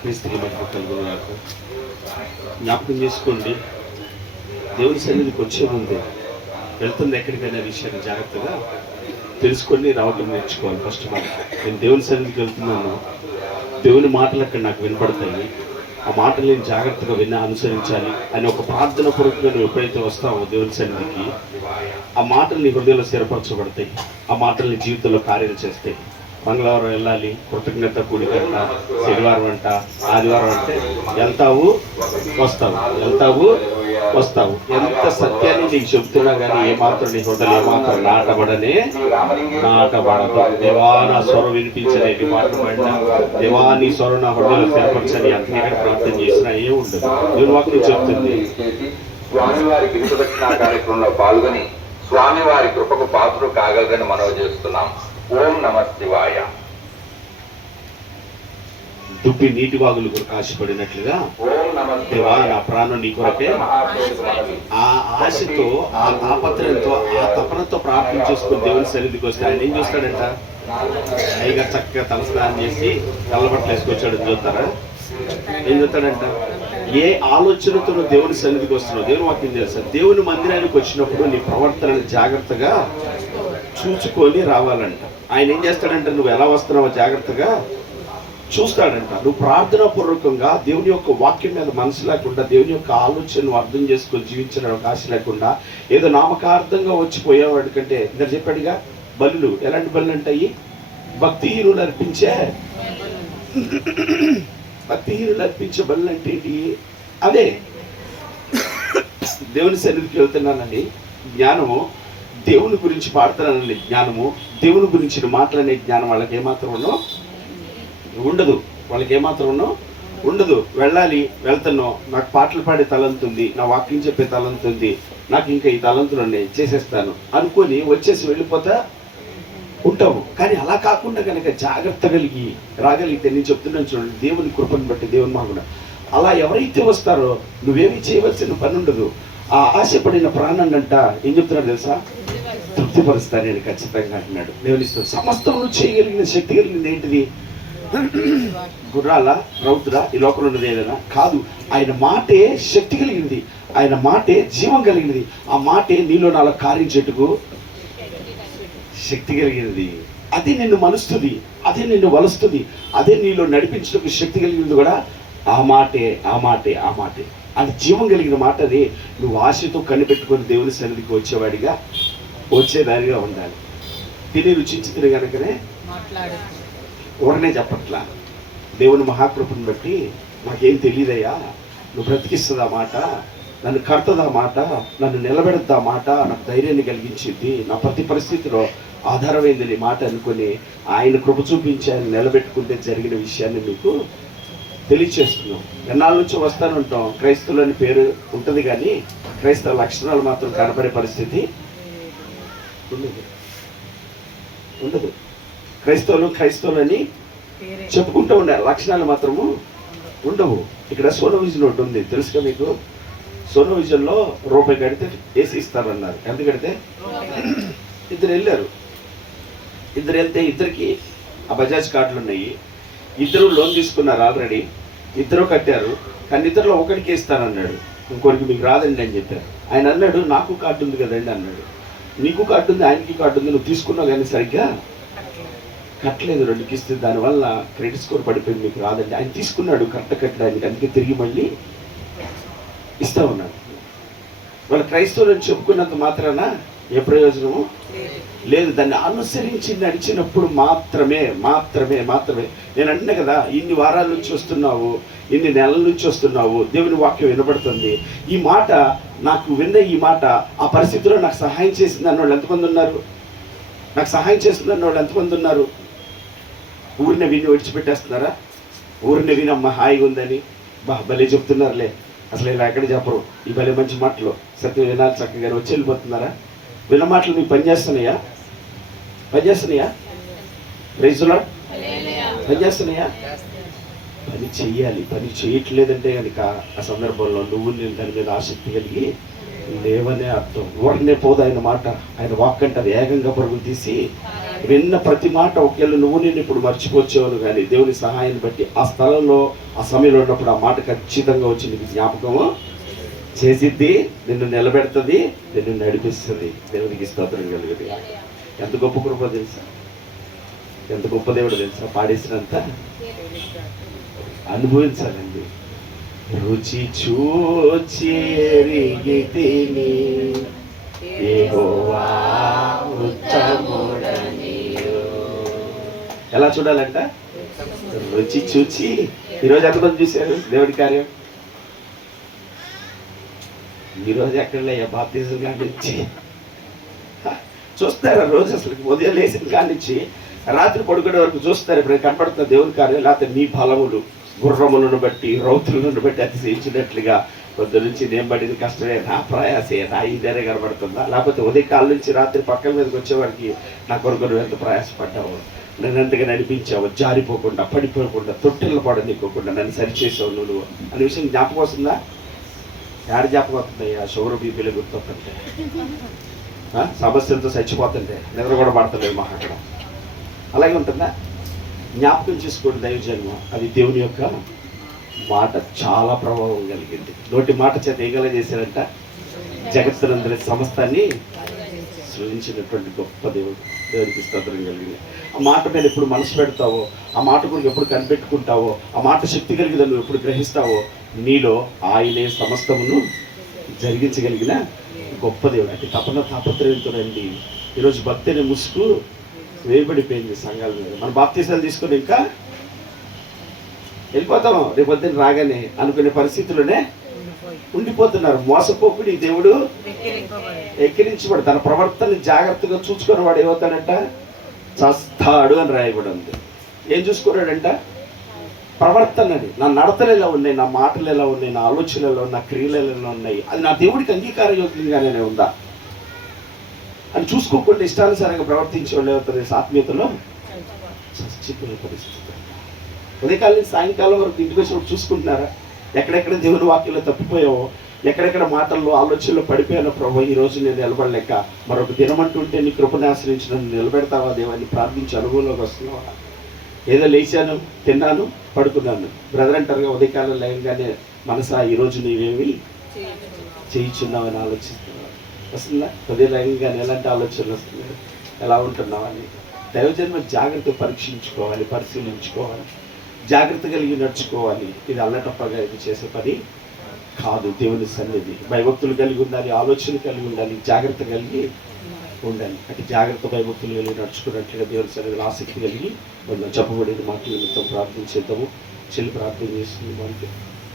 క్రీస్తుని మహిమ కలుగును గాక. జ్ఞాపకం చేసుకోండి, దేవుని సన్నిధికి వచ్చే ముందే వెళ్తుంది ఎక్కడికైనా విషయాన్ని జాగ్రత్తగా తెలుసుకొని రావడం నేర్చుకోవాలి. ఫస్ట్ నేను దేవుని సన్నిధికి వెళ్తున్నాను, దేవుని మాటలు అక్కడ నాకు వినపడతాయి, ఆ మాటలు నేను జాగ్రత్తగా అనుసరించాలి అని ఒక ప్రార్థన పూర్వకంగా నువ్వు ఎప్పుడైతే వస్తావో దేవుని సన్నిధికి, ఆ మాటలు నీ హృదయంలో స్థిరపరచబడతాయి, ఆ మాటలు నీ జీవితంలో కార్యాలు చేస్తాయి. మంగళవారం వెళ్ళాలి, కృతజ్ఞత కూడికంట, శనివారం అంట, ఆదివారం అంటే వెళ్తావు వస్తావు. ఎంత సత్యాన్ని నీకు చెబుతున్నా కానీ ఏమాత్రం నీ హృదయం ఏమాత్రం నాటబడదు. దేవా నా స్వరం వినిపించని నీ మాట పడినా, దేవా నీ స్వరం నా హృదయంలో స్థిరపరచని అంతగా ప్రార్థన చేసినా ఏ ఉండదు. దేవుని వాక్యం చెప్తుంది, స్వామివారి గిరి ప్రదక్షిణ కార్యక్రమంలో పాల్గొని స్వామివారి కృపకు పాత్రలు కాగలదని మనవి చేస్తున్నాం. ఓం నమ శివాయ. దుప్పి నీటి వాగులు కొరకు ఆశపడినట్లుగా దేవా నా ప్రాణం నీ కొరకే ఆ ఆశతో, ఆ తాపత్రయంతో, ఆ తపనతో ప్రార్థన చేసుకుని దేవుని సన్నిధికి వస్తే ఆయన ఏం చూస్తాడంట? పైగా చక్కగా తలస్నానం చేసి తెల్లబట్టలు వేసుకొచ్చాడు చూస్తారా? ఏం చూస్తాడంట? ఏ ఆలోచనతో దేవుని సన్నిధికి వస్తున్నావు? దేవుని వాక్యం తెలుసా? దేవుని మందిరానికి వచ్చినప్పుడు నీ ప్రవర్తనను జాగ్రత్తగా చూచుకొని రావాలంట. ఆయన ఏం చేస్తాడంటే నువ్వు ఎలా వస్తున్నావో జాగ్రత్తగా చూస్తాడంట. నువ్వు ప్రార్థనా పూర్వకంగా దేవుని యొక్క వాక్యం మీద మనసు లేకుండా, దేవుని యొక్క ఆలోచనను అర్థం చేసుకొని జీవించడానికి ఆశ లేకుండా ఏదో నామకార్థంగా వచ్చిపోయేవాడి కంటే, ఇంకా చెప్పాడుగా బలులు ఎలాంటి బలులు అంటాయి? భక్తిహీనులు అర్పించే బలులు అంటే ఏంటి? అదే దేవుని సన్నిధికి వెళ్తున్నానని జ్ఞానము, దేవుని గురించి పాడుతున్నానని జ్ఞానము, దేవుని గురించి మాట్లాడే జ్ఞానం వాళ్ళకి ఏమాత్రం ఉండదు. వెళ్ళాలి, వెళ్తాను, నాకు పాటలు పాడే తలంతుంది, నా వాక్యం చెప్పే తలంతుంది, నాకు ఇంకా ఈ తలంతులు చేసేస్తాను అనుకొని వచ్చేసి వెళ్ళిపోతా ఉంటావు. కానీ అలా కాకుండా కనుక జాగ్రత్త కలిగి రాగలిగితే, నేను చెప్తున్నాను చూడండి, దేవుని కృపను బట్టి, దేవుని మాగున అలా ఎవరైతే వస్తారో నువ్వేమీ చేయవలసిన పని ఉండదు. ఆ ఆశపడిన ప్రాణాన్ని అంట ఏం చెప్తున్నాడు తెలుసా? తృప్తిపరుస్తాను నేను ఖచ్చితంగా అంటున్నాడు. దేవుని సమస్తం చేయగలిగిన శక్తి కలిగింది ఏంటిది? గుర్రాల రౌతురా ఈ లోకంలో ఉన్నది ఏదైనా కాదు. ఆయన మాటే శక్తి కలిగింది, ఆయన మాటే జీవం కలిగినది, ఆ మాటే నీలో నాలో కార్యించేట్టుకు శక్తి కలిగినది. అదే నిన్ను మలుస్తుంది, అదే నిన్ను వలుస్తుంది, అదే నీలో నడిపించడానికి శక్తి కలిగినది కూడా ఆ మాటే. అది జీవం కలిగిన మాట. అది నువ్వు ఆశతో కనిపెట్టుకొని దేవుని సన్నిధికి వచ్చేదానిగా ఉండాలి. తిని రుచించి తిని కనుకనే ఊరనే చెప్పట్లా. దేవుని మహాకృపను బట్టి నాకేం తెలియదయ్యా, నువ్వు బ్రతికిస్తుందా మాట, నన్ను కడుతుందా మాట, నన్ను నిలబెడద్దా మాట, నాకు ధైర్యాన్ని కలిగించింది, నా ప్రతి పరిస్థితిలో ఆధారమైంది నీ మాట అనుకుని ఆయన కృప చూపించి ఆయన నిలబెట్టుకుంటే జరిగిన విషయాన్ని మీకు తెలియచేస్తున్నాం. ఎన్నాళ్ళ నుంచి వస్తానుంటాం, క్రైస్తవులు అని పేరు ఉంటుంది కానీ క్రైస్తవ లక్షణాలు మాత్రం కనపడే పరిస్థితి ఉండదు. క్రైస్తవులు అని చెప్పుకుంటూ ఉండే లక్షణాలు మాత్రము ఉండవు. ఇక్కడ సోనో విజన్ ఒకటి ఉంది, తెలుసుగా మీకు? సోనో విజన్లో రూపాయి కడితే ఏసీ ఇస్తారన్నారు. ఎంత కడితే? ఇద్దరు వెళ్ళారు. వెళ్తే ఇద్దరికి ఆ బజాజ్ కార్డులు ఉన్నాయి. ఇద్దరు లోన్ తీసుకున్నారు ఆల్రెడీ, ఇద్దరు కట్టారు. కానీ ఇద్దరులో ఒకరికి ఇస్తానన్నాడు, ఇంకొకరికి మీకు రాదండి అని చెప్పారు. ఆయన అన్నాడు నాకు కార్డు ఉంది కదండి అన్నాడు. నీకు కార్డు ఉంది, ఆయనకి కార్డు ఉంది, నువ్వు తీసుకున్నావు కానీ సరిగ్గా కట్టలేదు, రెండుకి ఇస్తే దానివల్ల క్రెడిట్ స్కోర్ పడిపోయింది, మీకు రాదండి. ఆయన తీసుకున్నాడు కట్టడానికి, అందుకే తిరిగి మళ్ళీ ఇస్తా ఉన్నాడు. వాళ్ళ క్రైస్తవులను చెప్పుకున్నంత మాత్రాన ఏ ప్రయోజనము లేదు. దాన్ని అనుసరించి నడిచినప్పుడు మాత్రమే. నేను అంటున్నా కదా, ఇన్ని వారాల నుంచి వస్తున్నావు, ఇన్ని నెలల నుంచి వస్తున్నావు, దేవుని వాక్యం వినబడుతుంది. ఈ మాట నాకు విన్న ఈ మాట ఆ పరిస్థితిలో నాకు సహాయం చేసింది అన్నవాళ్ళు ఎంతమంది ఉన్నారు? ఊరిని విని విడిచిపెట్టేస్తున్నారా? ఊరిని వినమ్మ హాయిగా ఉందని భలే చెప్తున్నారులే, అసలు ఇలా ఎక్కడ చెప్పరు, ఈ భలే మంచి మాటలు సత్యం వినాలి చక్కగా వచ్చి వెళ్ళిపోతున్నారా? విన్న మాటలు మీకు పనిచేస్తున్నాయా? రైజులా పనిచేస్తున్నాయా? పని చెయ్యాలి. పని చేయట్లేదంటే కనుక ఆ సందర్భంలో నువ్వు నేను దాని మీద ఆసక్తి కలిగి లేవనే అర్థం. ఊరనే పోదు ఆయన మాట, ఆయన వాక్ అంటే అది వేగంగా పరుగులు తీసి విన్న ప్రతి మాట ఒకవేళ నువ్వు నేను ఇప్పుడు మర్చిపోవచ్చేవాను, కానీ దేవుని సహాయాన్ని బట్టి ఆ స్థలంలో ఆ సమయంలో ఉన్నప్పుడు ఆ మాట ఖచ్చితంగా వచ్చి నీకు జ్ఞాపకము చేసిద్ది, నిన్ను నిలబెడుతుంది, నిన్ను నడిపిస్తుంది. దేవునికి స్తోత్రం కలుగుతుంది. ఎంత గొప్ప కృప తెలుసా, ఎంత గొప్ప దేవుడు తెలుసా. పాడేసినంత అనుభవించాలండి. రుచి చూచెరిగి తిని యెహోవా ఉత్తముడనియు. ఎలా చూడాలంట? రుచి చూచి. ఈరోజు ఎంతమంది చూశారు దేవుడి కార్యం? ఈరోజు ఎక్కడలే బాప్తిజం కానిచ్చి చూస్తారు. రోజు అసలు ఉదయం లేచిన కానిచ్చి రాత్రి పడుకునే వరకు చూస్తారు. ఇప్పుడు కనపడుతున్న దేవుని కార్యం. లేకపోతే నీ బలములు గుర్రములను బట్టి రౌతులను బట్టి అతిశయించినట్లుగా పొద్దు నుంచి నేను పడింది కష్టమే, నా ప్రయాసే, నా ఇదేనే కనబడుతుందా? లేకపోతే ఉదయకాల నుంచి రాత్రి పక్కల మీదకి వచ్చేవాడికి నా కొరకు నువ్వు ఎంత ప్రయాసపడ్డావు, నన్ను ఎంతగా నడిపించావు, జారిపోకుండా పడిపోకుండా తొట్టెల్లో పడనివ్వకుండా నన్ను సరిచేసావు నువ్వు అనే విషయం జ్ఞాపకం వస్తుందా? యాడ జ్ఞాపకం వస్తుంది? ఆ షుగర్ బీపీలో గుర్తొస్తుంటే, సమస్యలతో చచ్చిపోతుంటే నిద్ర కూడా పడతలేదు మాకు అక్కడ. అలాగే ఉంటుందా? జ్ఞాపకం చేసుకోండి దైవజన్మ. అది దేవుని యొక్క మాట చాలా ప్రభావం కలిగింది. నోటి మాట చేత ఏగల చేశారంట జగత్తునందరి సమస్తాన్ని సృజించినటువంటి గొప్ప దేవుడు. దేవుడికి స్తోత్రం కలిగింది. ఆ మాట మీద ఎప్పుడు మనసు పెడతావో, ఆ మాట గురించి ఎప్పుడు కనిపెట్టుకుంటావో, ఆ మాట శక్తి కలిగిందని నువ్వు ఎప్పుడు గ్రహిస్తావో, నీలో ఆయనే సమస్తమును జరిగించగలిగిన గొప్ప దేవుడు. అంటే తాపత్రయంతో రండి. ఈరోజు భక్తి అనే ముసుగు వేయబడిపోయింది సంఘాల మీద. మన బాప్తీసాలు తీసుకొని ఇంకా వెళ్ళిపోతాం, రేపొద్దున రాగానే అనుకునే పరిస్థితుల్లోనే ఉండిపోతున్నారు. మోసపోకుడి దేవుడు ఎక్కిరించబడు. తన ప్రవర్తన జాగ్రత్తగా చూసుకుని వాడు ఏమవుతాడంట? చస్తాడు అని రాయబడి ఉంది. ఏం చూసుకున్నాడంట? ప్రవర్తనని. నా నడతలు ఎలా ఉన్నాయి, నా మాటలు ఎలా ఉన్నాయి, నా ఆలోచనలు ఎలా ఉన్నాయి, నా క్రియలు ఎలా ఉన్నాయి, అది నా దేవుడికి అంగీకారయోగ్యంగానే ఉందా అని చూసుకోకుండా ఇష్టానుసారంగా ప్రవర్తించే వాళ్ళు ఏమవుతారు? ఆత్మీయతలో చచ్చిపోయే పరిస్థితి. ఉదయకాలం సాయంకాలం వరకు ఇంటికి వచ్చినప్పుడు చూసుకుంటున్నారా? ఎక్కడెక్కడ దేవుని వాక్యంలో తప్పిపోయావో, ఎక్కడెక్కడ మాటల్లో ఆలోచనలో పడిపోయానో, ప్రభు ఈ రోజు నేను నిలబడలేక మరొక దినమంటుంటే నీ కృపను ఆశ్రయించి నన్ను నిలబెడతావా దేవాన్ని ప్రార్థించి అనుభవంలోకి వస్తున్నావా? ఏదో లేచాను, తిన్నాను, పడుకున్నాను. బ్రదర్ అంటారుగా ఉదయకాలం లేయంగానే మనసా ఈరోజు నీవేమి చేయించున్నావని ఆలోచిస్తున్నావు. వస్తుందా? ఉదయం లేయంగానే ఎలాంటి ఆలోచనలు వస్తున్నాయి, ఎలా ఉంటున్నావని దైవజన్మ జాగ్రత్త పరీక్షించుకోవాలి, పరిశీలించుకోవాలి, జాగ్రత్త కలిగి నడుచుకోవాలి. ఇది అల్లటప్పగా ఇది చేసే పని కాదు. దేవుని సన్నిధి భయభక్తులు కలిగి ఉండాలి, ఆలోచన కలిగి ఉండాలి, జాగ్రత్త కలిగి ఉండాలి. అంటే జాగ్రత్త భయభక్తులు కలిగి నడుచుకున్నట్లుగా దేవుని సన్నిధిలో ఆసక్తి కలిగి మనం చెప్పబడిన మాటల నిమిత్తం ప్రార్థించేద్దాము. చెల్లి ప్రార్థన చేస్తుంది, మనకి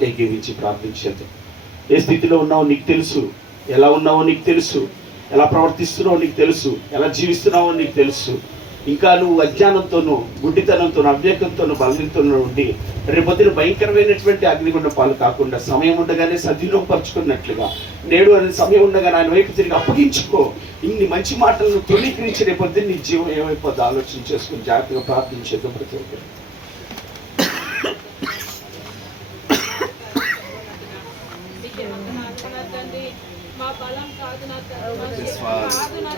ఏకీవించి ప్రార్థించేద్దాం. ఏ స్థితిలో ఉన్నావో నీకు తెలుసు, ఎలా ఉన్నావో నీకు తెలుసు, ఎలా ప్రవర్తిస్తున్నావో నీకు తెలుసు, ఎలా జీవిస్తున్నావో నీకు తెలుసు. ఇంకా నువ్వు అజ్ఞానంతోనూ గుడ్డితనంతోనూ అవివేకంతోనూ బలంతోనూ ఉండి రేపొద్దున భయంకరమైనటువంటి అగ్నిగుండ పాలు కాకుండా సమయం ఉండగానే సద్వినియోగపరుచుకున్నట్లుగా నేడు అనే సమయం ఉండగానే ఆయన వైపు తిరిగి అప్పగించుకో. ఇన్ని మంచి మాటలను తొలికరించి రేపొద్దున నీ జీవం ఏమైపోద్దో ఆలోచన చేసుకుని జాగ్రత్తగా ప్రార్థించేద్దాం ప్రతి ఒక్కరు. మా బలం కాదు నా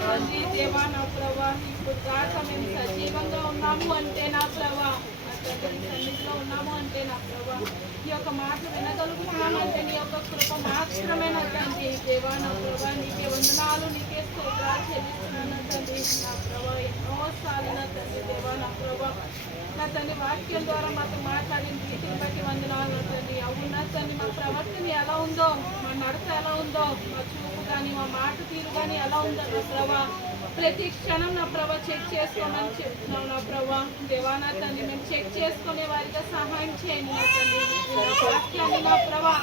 తండ్రి, దేవా నా ప్రభా, ఇప్పుడు కాక మేము సజీవంగా ఉన్నాము అంటే నా ప్రభా, నా తండ్రి సన్నిధిలో ఉన్నాము అంటే నా ప్రభా, ఈ యొక్క మాట వినగలుగుతున్నాము అంటే నీ యొక్క కృప మాత్రమే నా తండ్రి. దేవా నా ప్రభా, నీకే వందనాలు, నీకే స్తోత్రాలు చెల్లిస్తున్నాను తండ్రి. నా ప్రభా ఎన్నోసార్లు నా తండ్రి, దేవా నా ప్రభా, నా తండ్రి వాక్యం ద్వారా మాతో మాట్లాడిన రీతిని బట్టి వందనాలు నా తండ్రి. అవును నా తండ్రి, మా ప్రవర్తన ఎలా ఉందో, మా నడత ఎలా ఉందో, మా చూపు కానీ మా మాట తీరు కానీ ఎలా ఉందో నా ప్రభా, ప్రతి క్షణం నా ప్రభా చెక్ చేసుకోమని చెప్తున్నావు నా ప్రభా. దేవా నా తండ్రి, మేము చెక్ చేసుకునే వారిగా సహాయం చేయండి నా తండ్రి. నా వాక్యాన్ని నా ప్రభా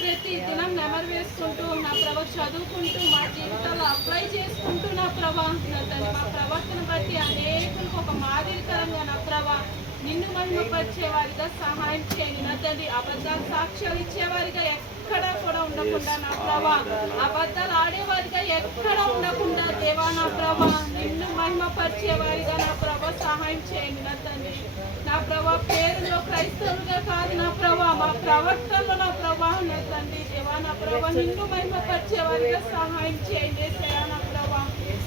ప్రతి దినం నెమరు వేసుకుంటూ నా ప్రభ చదువుకుంటూ మా జీవితాల్లో అప్లై చేసుకుంటూ నా ప్రభా, నా తండ్రి మా ప్రవర్తన బట్టి అనేకులకు ఒక మాదిరికరంగా నా ప్రభా నిన్ను మహిమపరిచే వారిగా సహాయం చేయండి నా తండ్రి. అబద్ధాలు సాక్ష్యాలు ఇచ్చేవారిగా ఎక్కడా కూడా ఉండకుండా నా ప్రభా, అబద్ధాలు ఆడేవారిగా ఎక్కడా ఉండకుండా దేవా నా ప్రభా నిన్ను మహిమపరిచే వారిగా నా ప్రభా సహాయం చేయండి నా తండ్రి. నా ప్రభా పేరులో క్రైస్తవులుగా కాదు నా ప్రభా, మా ప్రవర్తనలో నా ప్రభా నా తండ్రి, దేవా నా ప్రభా నిన్ను మహిమపరిచే వారిగా సహాయం చేయండి నా ప్రభా.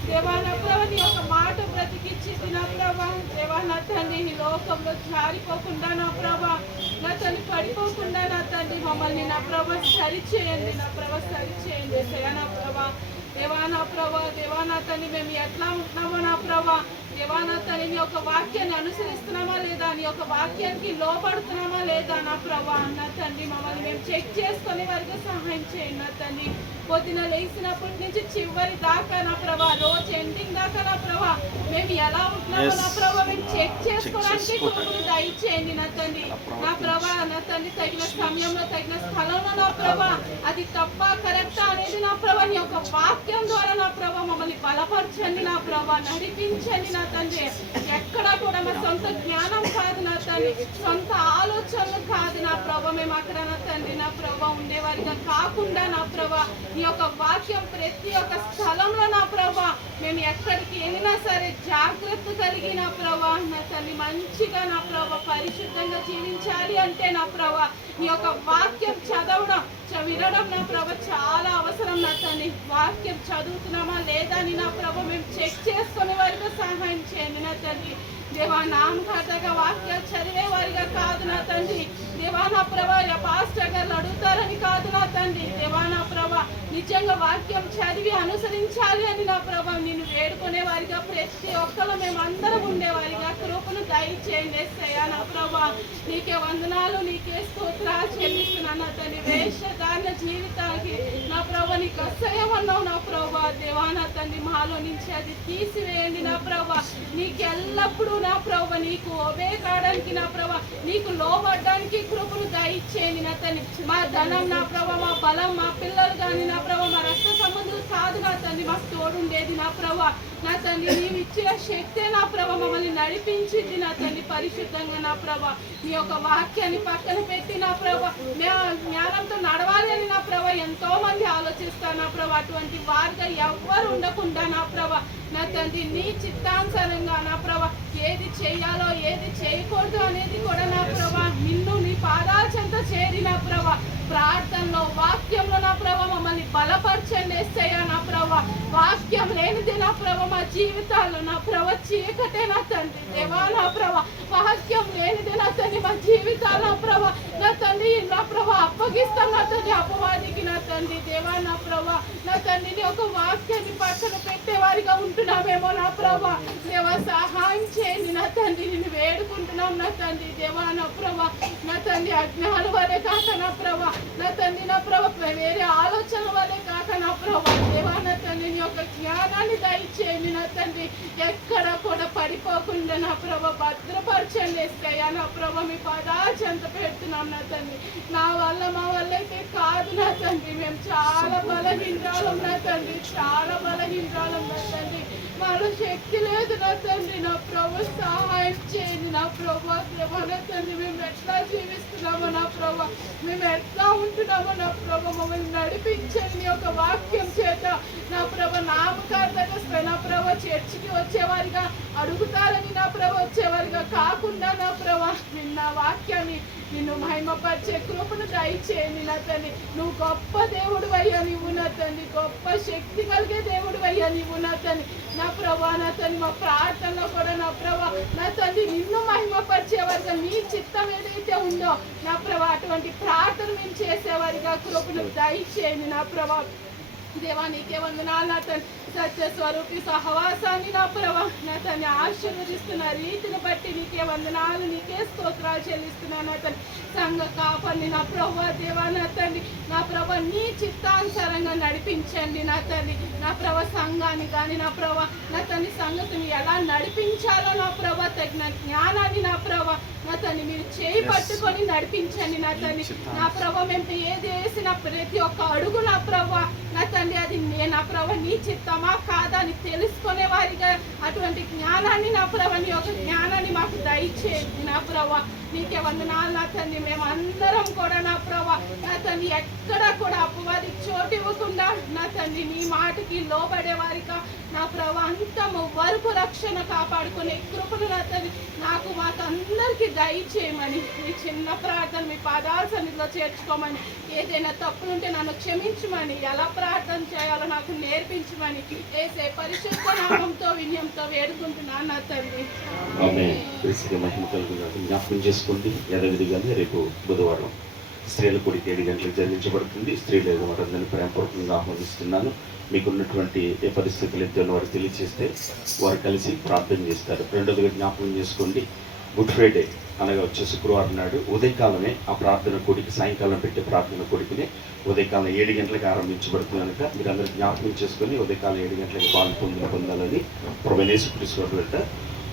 దేవా నా ప్రభా నీ యొక్క మాట బ్రతికిచ్చింది నా ప్రభా. దేవా నా తండ్రి ఈ లోకంలో జారిపోకుండా నా ప్రభా, నా తండ్రి పడిపోకుండా నా తండ్రి మమ్మల్ని నా ప్రభా సరిచేయండి, నా ప్రభా సరిచేయండి ఏసయ్యా నా ప్రభా. దేవా నా ప్రభా, దేవా నా తండ్రి మేము ఎట్లా ఉంటున్నామో నా ప్రభా, దేవా నా తండ్రి నీ యొక్క వాక్యాన్ని అనుసరిస్తున్నామా లేదా, నీ యొక్క వాక్యానికి లోపడుతున్నామా లేదా నా ప్రభా. నా తండ్రి మమ్మల్ని మేము చెక్ చేసుకునే వారికి సహాయం చేయండి నా తండ్రి. పొద్దున లేచినప్పటి నుంచి చివరి దాకా నా ప్రభా, రోజు ఎండింగ్ దాకా నా ప్రభా మేము ఎలా ఉంటున్నామో నా ప్రభా మేము చెక్ చేసుకోవడానికి కృపను దయచేయండి నా తండ్రి. నా ప్రభా నా తండ్రి తగిన సమయంలో తగిన స్థలంలో నా ప్రభా అది తప్ప కరెక్టా అనేది నా ప్రభా నీ యొక్క వాక్యం ద్వారా నా ప్రభా మమ్మల్ని బలపరచండి నా ప్రభా, నడిపించండి నా తండ్రి. ఎక్కడా కూడా మా సొంత జ్ఞానం కాదు నా తండ్రి, సొంత ఆలోచనలు కాదు నా ప్రభా, మేము అక్కడ నా తండ్రి నా ప్రభా ఉండేవారిగా కాకుండా నా ప్రభా నీ యొక్క వాక్యం ప్రతి ఒక్క స్థలంలో నా ప్రభా మేము ఎక్కడికి వెళ్ళినా సరే జాగ్రత్త కలిగి నా ప్రభా నా తల్లి మంచిగా నా ప్రభా పరిశుద్ధంగా జీవించాలి అంటే నా ప్రభా నీ యొక్క వాక్యం చదవడం వినడం నా ప్రభ చాలా అవసరం నా తల్లి. వాక్యం చదువుతున్నామా లేదా అని నా ప్రభ మేము చెక్ చేసుకునే వారిగా సహాయం చేయండి నా తండ్రి. దేవా నామకార్థంగా వాక్యాలు చదివే వారిగా కాదు నా తండ్రి. దేవా నా ప్రభా పాస్టర్ గారు అడుగుతారని కాదు నా తండ్రి. దేవా నా ప్రభా నిజంగా వాక్యం చదివి అనుసరించాలి అని నా ప్రభా నిన్ను వేడుకునే వారిగా ప్రతి ఒక్కరు మేము అందరం ఉండేవారిగా కృపను దయచేయండి యేసయ్యా నా ప్రభా. నీకే వందనాలు, నీకే స్తోత్రాలు చెల్లిస్తున్నాను నా తండ్రి. వేషధారణ జీవితానికి నా ప్రభా నీకు అసహ్యం అన్నావు నా ప్రభా. దేవా నా తండ్రి మాలో నుంచి అది తీసివేయండి నా ప్రభా. నీకు ఎల్లప్పుడూ నా ప్రభా నీకు ఒబే కావడానికి నా ప్రభా నీకు లోబడ్డానికి కృపను దయచేయండి నా తండ్రి. మా ధనం నా ప్రభా, మా బలం, మా పిల్లలు కానీ నా ప్రభా మా రక్త సంబంధులు కాదు నా తండ్రి మాకు తోడుండేది నా ప్రభా. నా తండ్రి నీవు ఇచ్చిన శక్తే నా ప్రభా మమ్మల్ని నడిపించింది నా తండ్రి పరిశుద్ధంగా నా ప్రభా. నీ యొక్క వాక్యాన్ని పక్కన పెట్టి నా ప్రభా జ్ఞానంతో నడవాలి అని నా ప్రభా ఎంతో మంది ఆలోచిస్తారు నా ప్రభా. అటువంటి వారిగా ఎవ్వరు ఉండకుండా నా ప్రభా నా తండ్రి నీ చిత్తానుసారంగా నా ప్రభా ఏది చేయాలో ఏది చేయకూడదు అనేది కూడా నా ప్రభా నిన్ను నీ పాదాల చెంత చేరి నా ప్రభా ప్రార్థనలో వాక్యంలో నా ప్రభా మమ్మల్ని బలపరచండి యేసయ్యా నా ప్రభా. వాక్యం లేనిది నా ప్రభా మా జీవితాల్లో నా ప్రభా చీకటే నా తండ్రి. దేవా నా ప్రభా వాక్యం లేనిది నా తండ్రి మా జీవితాల్లో ప్రభా నా తండ్రి నా ప్రభా అప్పగిస్తాం నా తండ్రి అపవాదికి నా తండ్రి. దేవా నా ప్రభా నా తండ్రిని ఒక వాక్యాన్ని పక్కన పెట్టేవారిగా ఉంటున్నామేమో నా ప్రభా. దేవా సహాయం చేయండి నా తండ్రి, నిన్ను వేడుకుంటున్నాం నా తండ్రి. దేవా నా ప్రభా నా తండ్రి అజ్ఞాన వలె కాక నా ప్రభా నా తండ్రి నా ప్రభా వేరే ఆలోచన వలె కాక నా ప్రభా దేవా నా తండ్రి నీ యొక్క జ్ఞానాన్ని దయచేయండి నా తండ్రి. ఎక్కడ కూడా పడిపోకుండా నా ప్రభా భద్రపరచండి యేసయ్యా నా ప్రభా మీ పాదాల చెంత పెడుతున్నాం నా తండ్రి. నా వల్ల మా వల్ల అయితే కాదు నా తండ్రి, మేము చాలా బలహీనరాలం నా తండ్రి, చాలా బలహీనరాలం నా తండ్రి. మాలో శక్తి లేదు నా తండ్రి. నా ప్రభు సహాయం చేయండి నా ప్రభా. దేవా నా తండ్రి మేము ఎట్లా జీవిస్తున్నామో నా ప్రభా, మేము ఎట్లా ఉంటున్నామో నా ప్రభా మమ్మల్ని నడిపించండి ఒక వాక్యం చేత నా ప్రభా. నామకార్థంగా నా ప్రభా చర్చికి వచ్చేవారిగా అడుగుతారని నా ప్రభా వచ్చేవారిగా కాకుండా నా ప్రభా నిన్న వాక్యాన్ని నిన్ను మహిమపరిచే కృపను దయచేయండి నా తండ్రి. నువ్వు గొప్ప దేవుడు అయ్యా నీవు నా తండ్రి, గొప్ప శక్తి కలిగే దేవుడు అయ్యా నీవు నా తండ్రి. నా ప్రభా నా తండ్రి మా ప్రార్థనలో కూడా నా ప్రభా నా తండ్రి నిన్ను మహిమపరిచేవారిగా నీ చిత్తం ఏదైతే ఉందో నా ప్రభా అటువంటి ప్రార్థన మేము చేసేవారిగా కృపను దయచేయండి నా ప్రభా. దేవా నీకే వందనాలు నా తండ్రి. సత్య స్వరూపి సహవాసాన్ని నా ప్రభా నా తండ్రి ఆశీర్వదిస్తున్న రీతిని బట్టి నీకే వందనాలు, నీకే స్తోత్రాలు చెల్లిస్తున్నాను నా తండ్రి. సంఘ కాపర్ని నా ప్రభా దేవా నా తండ్రి నా ప్రభా నీ చిత్తానుసారంగా నడిపించండి నా తండ్రి. నా ప్రభా సంఘాన్ని కానీ నా ప్రభా నా తండ్రి సంగతిని ఎలా నడిపించాలో నా ప్రభా తగిన జ్ఞానాన్ని నా ప్రభా నా తండ్రి మీరు చేయి పట్టుకొని నడిపించండి నా తండ్రి. నా ప్రభా మేము ఏది వేసిన ప్రతి ఒక్క అడుగు నా ప్రభా నా తండ్రి అది నా ప్రభా నీ చిత్తమా కాదా అని తెలుసుకునే వారిగా అటువంటి జ్ఞానాన్ని నా ప్రభా నీ యొక్క జ్ఞానాన్ని మాకు దయచేయండి నా ప్రభా. నీకే వందనాలు నా తండ్రి. మేము అందరం కూడా నా ప్రభా నా తండ్రి ఎక్కడ కూడా అపవాది చోటు ఇవ్వకుండా నా తండ్రి నీ మాటకి లోబడే వారిగా నా ప్రభా అంతము వరకు రక్షణ కాపాడుకునే కృపను నా తండ్రి నాకు మాకు అందరికీ దయచేయమని మీ చిన్న ప్రార్థన మీ పాదాల సన్నిధిలో చేర్చుకోమని, ఏదైనా తప్పులుంటే నన్ను క్షమించమని, ఎలా ప్రార్థన చేయాలో నాకు నేర్పించమని యేసే పరిశుద్ధ నామంతో వినయంతో వేడుకుంటున్నాను నా తండ్రి. ఆమేన్. క్రీస్తుకి మహిమ కలుగుగాక. జ్ఞాపకం చేసుకోండి, యథావిధిగానే రేపు బుధవారం స్త్రీల కూడిక 7 గంటలకు జరిగించబడుతుంది. స్త్రీలు వారందరినీ ప్రేమపూర్వకంగా ఆహ్వానిస్తున్నాను. మీకున్నటువంటి ఏ పరిస్థితులు ఎత్తున్న వారు తెలియజేస్తే వారు కలిసి ప్రార్థన చేస్తారు. రెండోదిగా జ్ఞాపకం చేసుకోండి, గుడ్ ఫ్రైడే అనగా వచ్చే శుక్రవారం నాడు ఉదయకాలమే ఆ ప్రార్థన కూడిక, సాయంకాలం పెట్టే ప్రార్థన కూడికని ఉదయకాలం 7 గంటలకు ఆరంభించబడుతుంది కనుక మీరందరూ జ్ఞాపకం చేసుకొని ఉదయకాలం 7 గంటలకు పాలు పొందాలని ప్రభువైన యేసుక్రీస్తు వారి వెంట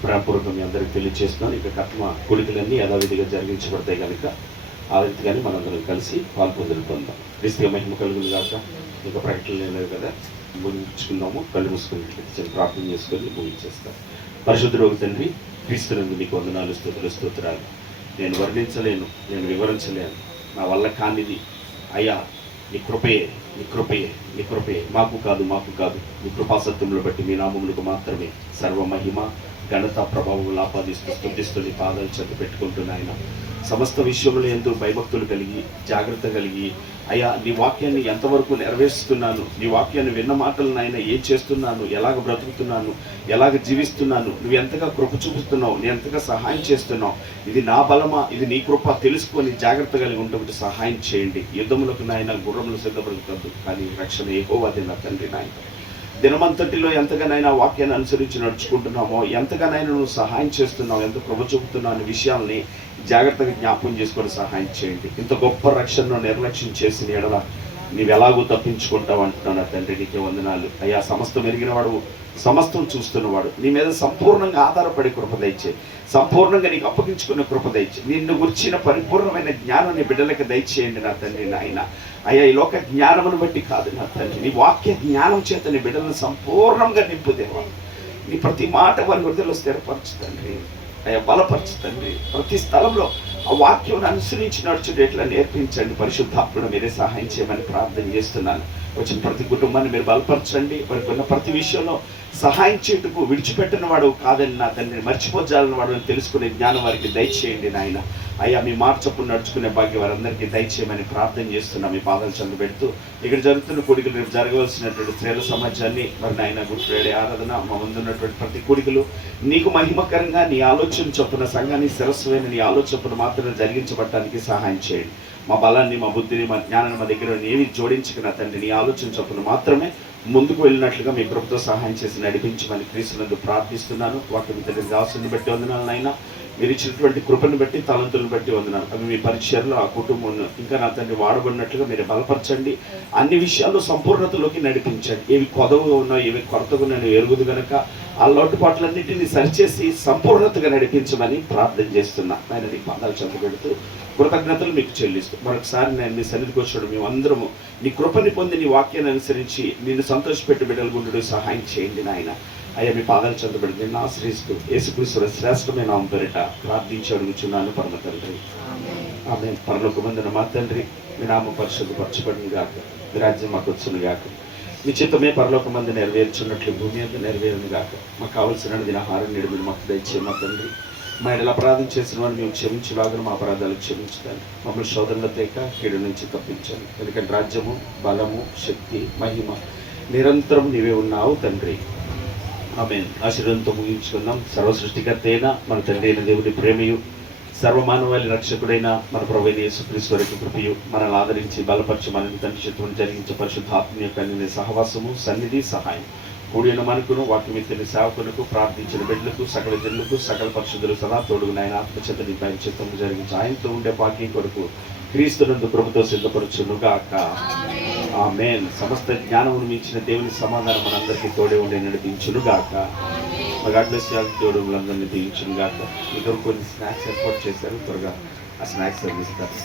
ప్రేమపూర్వకం మీ అందరికీ తెలియజేస్తున్నాను. ఇక కర్మ కూడికలన్నీ యథావిధిగా జరిగించబడతాయి కనుక ఆ రీతిగానే మనందరం కలిసి పాలు పొందాం. క్రీస్తుగా మహిమ కలుగును గాక. ఇక ప్రకటన లేదు కదా, ముగించుకుందాము. కళ్ళు మూసుకుని ప్రార్థన చేసుకొని ముగించేస్తాం. పరిశుద్ధుడు తండ్రి, క్రీస్తునందు నీకు వందనాలు, స్తోత్రాలు. నేను వర్ణించలేను, నేను వివరించలేను, నా వల్ల కానిది అయ్యా నీ కృపయే, నీ కృపయే, నీ కృపయే. మాకు కాదు నీ కృపాసత్యంలో బట్టి మీ నామములకు మాత్రమే సర్వ మహిమ ఘనత ప్రభావం ఆపాదిస్తూ స్తుతిస్తూ నీ పాదాలు చెంత పెట్టుకుంటున్నాయన. సమస్త విషయంలో ఎంతో భయభక్తులు కలిగి జాగ్రత్త కలిగి అయ్యా నీ వాక్యాన్ని ఎంతవరకు నెరవేరుస్తున్నాను, నీ వాక్యాన్ని విన్న మాటలను ఆయన ఏం చేస్తున్నాను, ఎలాగ బ్రతుకుతున్నాను, ఎలాగ జీవిస్తున్నాను, నువ్వు ఎంతగా కృప చూపుతున్నావు, నీ ఎంతగా సహాయం చేస్తున్నావు, ఇది నా బలమా, ఇది నీ కృప తెలుసుకొని జాగ్రత్త కలిగి ఉండబట్టి సహాయం చేయండి. యుద్ధములకు నాయన గుర్రములు సిద్ధపడుతుంది కానీ రక్షణ యెహోవాదే నా తండ్రి. నాయన దినమంతటిలో ఎంతగానైనా వాక్యాన్ని అనుసరించి నడుచుకుంటున్నామో, ఎంతగానైనా నువ్వు సహాయం చేస్తున్నావు, ఎంత కృప చూపుతున్నావు అనే విషయాల్ని జాగ్రత్తగా జ్ఞాపకం చేసుకొని సహాయం చేయండి. ఇంత గొప్ప రక్షణను నిర్లక్ష్యం చేసిన ఎడల నీవు ఎలాగో తప్పించుకుంటావు అంటున్నాను తండ్రి. నీకే వందనాలు అయ్యా. సమస్తం ఎరిగినవాడు, సమస్తం చూస్తున్నవాడు, నీ మీద సంపూర్ణంగా ఆధారపడి కృప దయచే, సంపూర్ణంగా నీకు అప్పగించుకున్న కృప దయచే, నిన్ను గురించిన పరిపూర్ణమైన జ్ఞానాన్ని బిడ్డలకు దయచేయండి నా తండ్రి. నాయన అయ్యా ఈ లోక జ్ఞానమును బట్టి కాదు నా తండ్రి, నీ వాక్య జ్ఞానం చేత నీ బిడ్డలను సంపూర్ణంగా నింపుదేవా. నీ ప్రతి మాట వారి హృదయంలో స్థిరపరచుతండ్రి అయ్యా, బలపరచుతండ్రి. ప్రతి స్థలంలో ఆ వాక్యం అనుసరించి నడుచుటేట్లా నేర్పించండి. పరిశుద్ధాత్మను మీరే సహాయం చేయమని ప్రార్థన చేస్తున్నాను. వచ్చిన ప్రతి కుటుంబాన్ని మీరు బలపరచండి. వారికి ఉన్న ప్రతి విషయంలో సహాయం చేయుటకు విడిచిపెట్టిన వాడు కాదని నా తండ్రి, మర్చిపోజాలని వాడు అని తెలుసుకునే జ్ఞానం వారికి దయచేయండి నాయన. అయ్యా మీ మాట చొప్పున నడుచుకునే భాగ్యం వారందరికీ దయచేయమని ప్రార్థన చేస్తున్నాం. మీ పాదాలు చెంద పెడుతూ ఇక్కడ జరుగుతున్న కూడికలు, రేపు జరగవలసినటువంటి స్త్రీల సమాజాన్ని మరి నాయన గుడ్ ఫ్రైడే ఆరాధన, మా ముందున్నటువంటి ప్రతి కూడికలు నీకు మహిమకరంగా నీ ఆలోచన చొప్పున సంఘాన్ని శిరస్సువైన నీ ఆలోచన మాత్రమే జరిగించబడటానికి సహాయం చేయండి. మా బలాన్ని, మా బుద్ధిని, మా జ్ఞానాన్ని మా దగ్గర ఏమి జోడించక నా తండ్రి నీ ఆలోచన చొప్పున మాత్రమే ముందుకు వెళ్ళినట్లుగా మీ ప్రభుత్వ సహాయం చేసి నడిపించమని క్రీస్తునందు ప్రార్థిస్తున్నాను. వాటి దగ్గర దాసుని బట్టి వందనాలు నాయన. మీరు ఇచ్చినటువంటి కృపను బట్టి, తలంతులను బట్టి వందనాలు. అవి మీ పరిచయలో ఆ కుటుంబం ఇంకా నా తండ్రి వాడబడినట్లుగా మీరు బలపరచండి. అన్ని విషయాల్లో సంపూర్ణతలోకి నడిపించండి. ఏవి కొదవగా ఉన్నాయో, ఏవి కొరతగా నేను ఎరుగుదు కనుక ఆ లోటుపాట్లన్నింటినీ సరిచేసి సంపూర్ణతగా నడిపించమని ప్రార్థన చేస్తున్నా. ఆయన నీ పాదాలు చెంత పెడుతూ కృతజ్ఞతలు మీకు చెల్లిస్తూ మరొకసారి నేను మీ సన్నిధికి వచ్చాడు. మేమందరము నీ కృపని పొంది నీ వాక్యాన్ని అనుసరించి నిన్ను సంతోషపెట్టి బిడ్డలుగుండు సహాయం చేయండి నాయన. అయ్యా మీ పాదాలు చెందబడి నిన్ను ఆశ్రయిస్తూ యేసుక్రీస్తు శ్రేష్టమైన నామం పేరిట ప్రార్థించి అడుగుచున్నాను పరమ తండ్రి. ఆమేన్. పరలోకమందున మా తండ్రి, మీ నామం పరిశుద్ధపరచబడును గాక, మీ రాజ్యం మాకు వచ్చును గాక, మీ చిత్తమే పరలోకమందు నెరవేర్చున్నట్లు భూమి అంతా నెరవేరును గాక. మాకు కావలసిన ఆహారం నేడు మీరు మాకు దయచే మా తండ్రి. మా ఎడల అపరాధం చేసిన వాడిని మేము క్షమించేలాగా మా అపరాధాలు క్షమించుతాను. మమ్మల్ని శోధనలో తేక కీడు నుంచి తప్పించాను. ఎందుకంటే రాజ్యము, బలము, శక్తి, మహిమ నిరంతరం నీవే ఉన్నావు తండ్రి. ఆమేన్. ఆశీర్వాదంతో ముగించుకుందాం. సర్వ సృష్టికర్త అయిన మన తండ్రి అయిన దేవుని ప్రేమయు, సర్వమానవాళి రక్షకుడైన మన ప్రభువైన యేసుక్రీస్తు వారి కృపయు, మనల్ని ఆదరించి బలపరచు మనల్ని తండ్రి చిత్తం జరిగించే పరిశుద్ధాత్మ యొక్క అన్ని సహవాసము, సన్నిధి, సహాయం కూడిన మనకును వాక్యం ఇతని సేవకులకు, ప్రార్థించిన బిడ్డలకు, సకల జనులకు, సకల పరిశుద్ధులు సదా తోడుగు నాయన ఆత్మచేత నింపాయన చిత్తము జరిగించి ఆయనతో ఉండే భాగ్యం కొరకు క్రీస్తునందు కృపతో సిద్ధపరచునుగాక. ఆమేన్. సమస్త జ్ఞానమును మించిన దేవుని సమాధానం మనందరికీ తోడే ఉండి నడిపించునుగాక. మా గాడ్ బ్లెస్ యు ఆల్. తోడులందరినీ దీవించునుగాక. ఇద్దరు కొన్ని స్నాక్స్ ఏర్పాటు చేశారు, త్వరగా ఆ స్నాక్స్ అందిస్తారు.